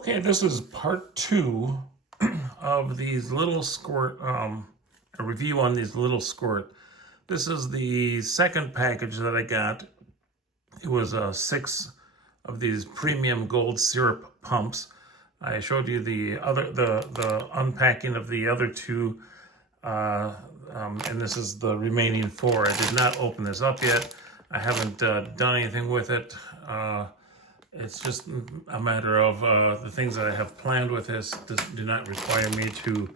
Okay, this is part two of these little squirt, a review on these little squirt. This is the second package that I got. It was 6 of these premium gold syrup pumps. I showed you the unpacking of the other 2, and this is the remaining 4. I did not open this up yet. I haven't done anything with it. It's just a matter of the things that I have planned with this do not require me to,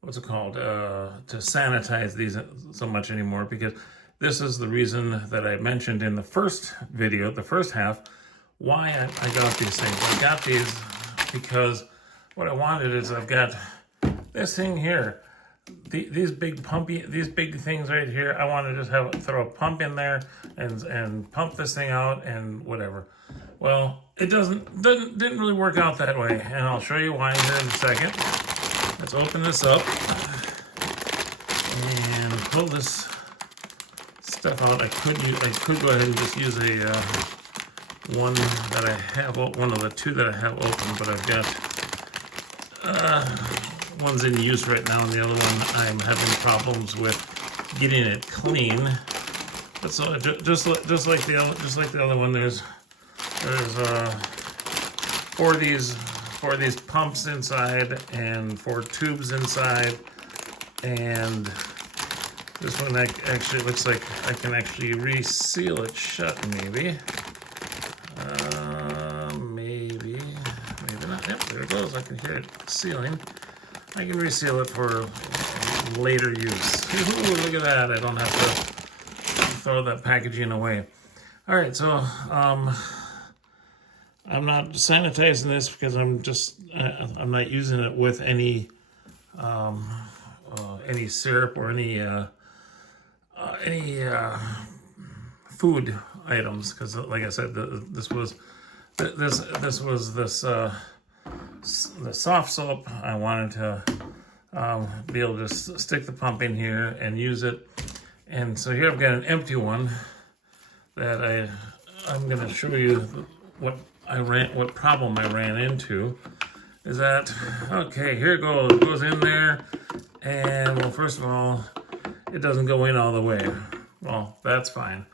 what's it called, to sanitize these so much anymore, because this is the reason that I mentioned in the first video, the first half, why I got these things. I got these because what I wanted is I've got this thing here. These big things right here. I want to just throw a pump in there and pump this thing out and whatever. Well, it didn't really work out that way, and I'll show you why here in a second. Let's open this up and pull this stuff out. I could go ahead and just use a one that I have, one of the 2 that I have open, but I've got one's in use right now, and the other one I'm having problems with getting it clean. But so just like the other one, there's 4 of these pumps inside and 4 tubes inside, and this one actually looks like I can actually reseal it shut. Maybe not. Yep, there it goes. I can hear it sealing. I can reseal it for later use. Ooh, look at that. I don't have to throw that packaging away. All right, so I'm not sanitizing this because I'm not using it with any syrup or any food items, because like I said, this was the soft soap. I wanted to be able to stick the pump in here and use it. And so here I've got an empty one that I'm going to show you what problem I ran into. Is that, okay, here it goes. It goes in there, and well, first of all, it doesn't go in all the way. Well, that's fine.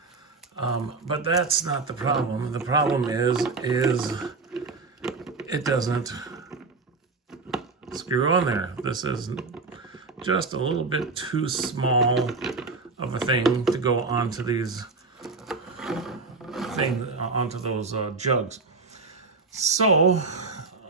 But that's not the problem. The problem is it doesn't screw on there. This is just a little bit too small of a thing to go onto these onto those jugs. So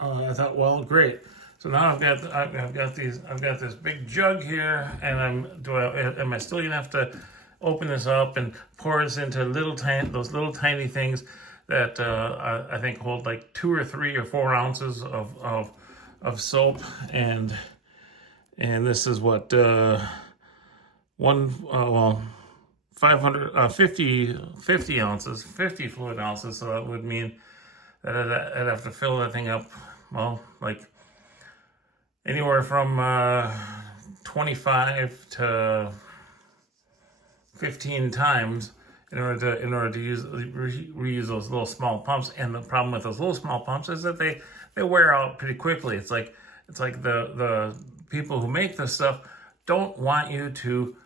I thought, well, great. So now I've got this big jug here, and am I still gonna have to open this up and pour this into those little tiny things that I think hold like 2 or 3 or 4 ounces of soap, and this is what 50 ounces, 50 fluid ounces. So that would mean that I'd have to fill that thing up, well, like anywhere from 25 to 15 times in order to reuse those little small pumps. And the problem with those little small pumps is that they wear out pretty quickly. It's like the people who make this stuff don't want you to.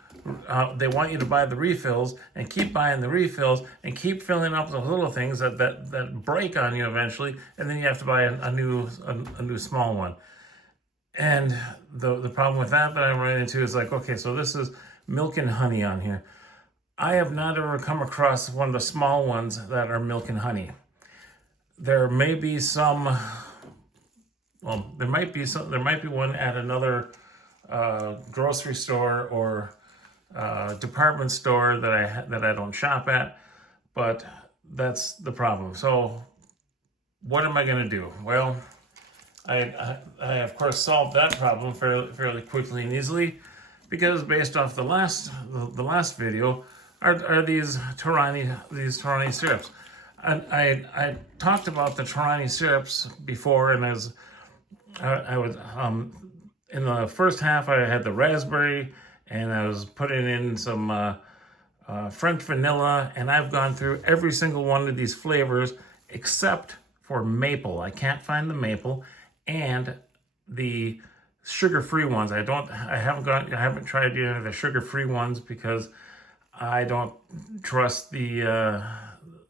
They want you to buy the refills and keep buying the refills and keep filling up the little things that break on you eventually, and then you have to buy a new small one. And the problem with that I'm running into is like, okay, so this is milk and honey on here. I have not ever come across one of the small ones that are milk and honey. There may be some. Well, there might be one at another grocery store or department store that I don't shop at, but that's the problem. So what am I going to do? Well, I of course solved that problem fairly quickly and easily, because based off the last video are these Torani syrups. And I talked about the Torani syrups before, and I was in the first half I had the raspberry, and I was putting in some French vanilla, and I've gone through every single one of these flavors except for maple. I can't find the maple and the sugar-free ones. I haven't tried any of the sugar-free ones because I don't trust the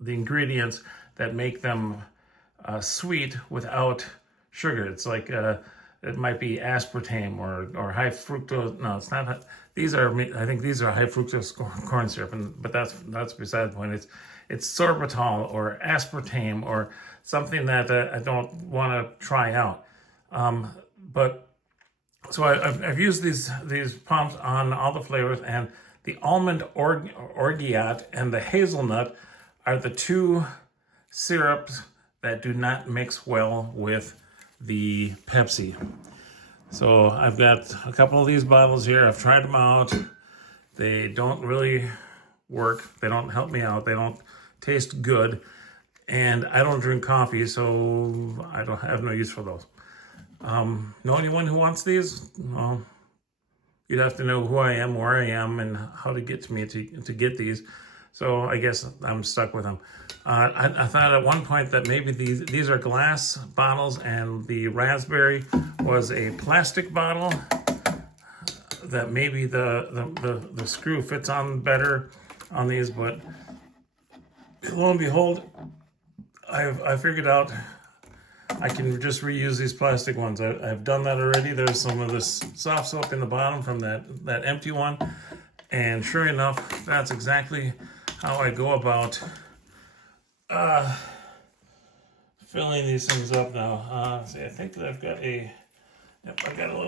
ingredients that make them sweet without sugar. It's like it might be aspartame or high fructose. No, it's not. These are, I think these are high fructose corn syrup, but that's beside the point. It's sorbitol or aspartame or something that I don't want to try out. But so I've used these pumps on all the flavors, and the almond orgeat and the hazelnut are the two syrups that do not mix well with the Pepsi. So I've got a couple of these bottles here. I've tried them out. They don't really work. They don't help me out. They don't taste good. And I don't drink coffee, so I don't have no use for those. Know anyone who wants these? Well, you'd have to know who I am, where I am, and how to get to me to get these. So I guess I'm stuck with them. I thought at one point that maybe these are glass bottles and the raspberry was a plastic bottle, that maybe the screw fits on better on these, but lo and behold, I figured out I can just reuse these plastic ones. I've done that already. There's some of this soft soap in the bottom from that empty one. And sure enough, that's exactly how I go about filling these things up now. See, I think that I've got I've got a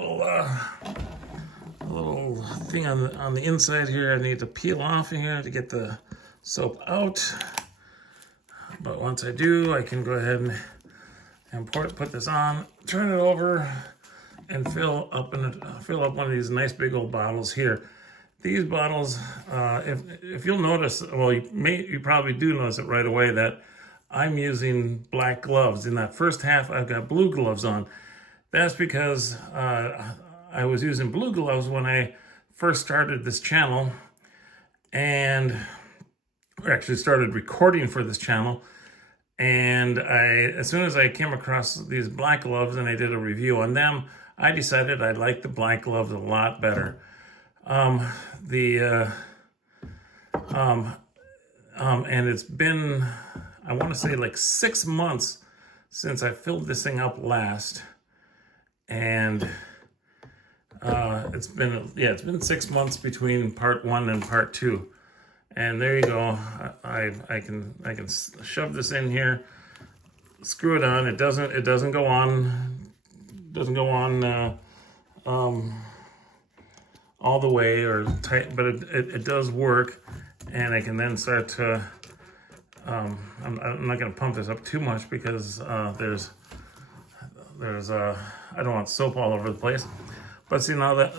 little thing on the inside here. I need to peel off here to get the soap out. But once I do, I can go ahead and put this on, turn it over, and fill up one of these nice big old bottles here. These bottles, if you'll notice, well, you probably do notice it right away that I'm using black gloves. In that first half, I've got blue gloves on. That's because I was using blue gloves when I first started this channel, and actually started recording for this channel. And as soon as I came across these black gloves and I did a review on them, I decided I liked the black gloves a lot better. And it's been, I want to say like 6 months since I filled this thing up last. And it's been 6 months between part 1 and part 2. And there you go. I can shove this in here, screw it on. It doesn't go on all the way or tight, but it does work. And I can then start to. I'm not going to pump this up too much because there's I don't want soap all over the place. But see now that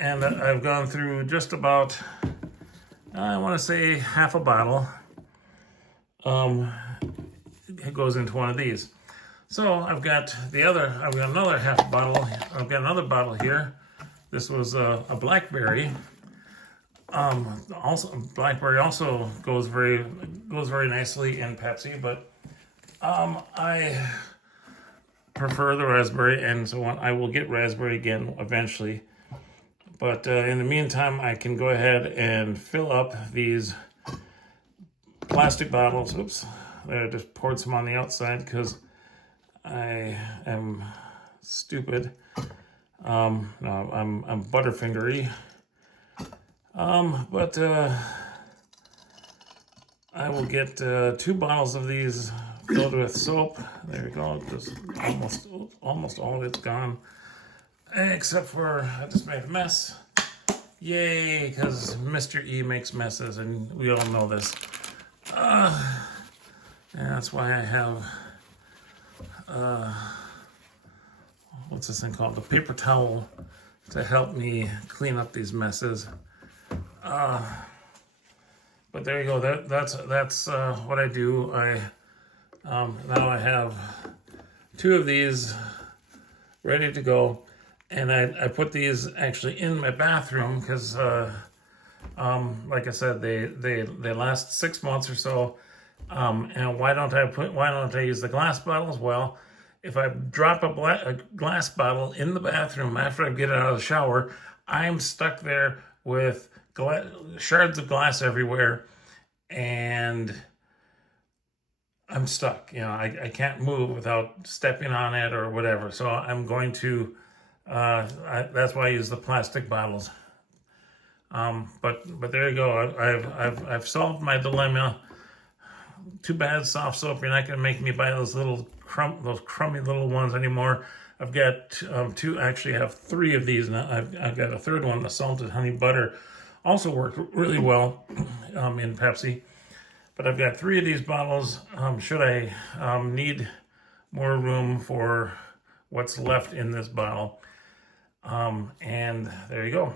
and I've gone through just about. I want to say half a bottle. It goes into one of these. So I've got another half bottle. I've got another bottle here. This was a blackberry. Blackberry also goes very nicely in Pepsi, but I prefer the raspberry, and so on. I will get raspberry again eventually. But in the meantime, I can go ahead and fill up these plastic bottles. Oops, I just poured some on the outside because I am stupid. No, I'm butterfingery. But I will get 2 bottles of these filled with soap. There we go. Just almost all of it's gone. Except for I just made a mess. Yay, because Mr. E makes messes, and we all know this. And that's why I have, what's this thing called? The paper towel to help me clean up these messes. But there you go. That's what I do. Now I have 2 of these ready to go. And I put these actually in my bathroom because, like I said, they last 6 months or so. And why don't I use the glass bottles? Well, if I drop a glass bottle in the bathroom after I get out of the shower, I'm stuck there with shards of glass everywhere, and I'm stuck. I can't move without stepping on it or whatever. So I'm going to, that's why I use the plastic bottles. But there you go. I've solved my dilemma. Too bad, soft soap. You're not going to make me buy those crummy little ones anymore. I've got two. Actually, I have three of these now. I've got a third one. The salted honey butter also worked really well in Pepsi. But I've got three of these bottles. Should I need more room for what's left in this bottle? And there you go.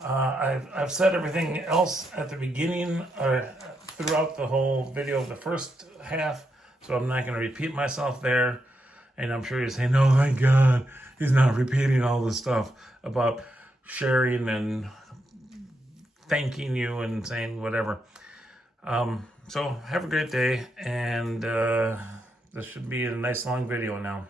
I've said everything else at the beginning or throughout the whole video of the first half, so I'm not going to repeat myself there. And I'm sure you're saying, "Oh my God, he's not repeating all the stuff about sharing and thanking you and saying whatever." So have a great day, and this should be a nice long video now.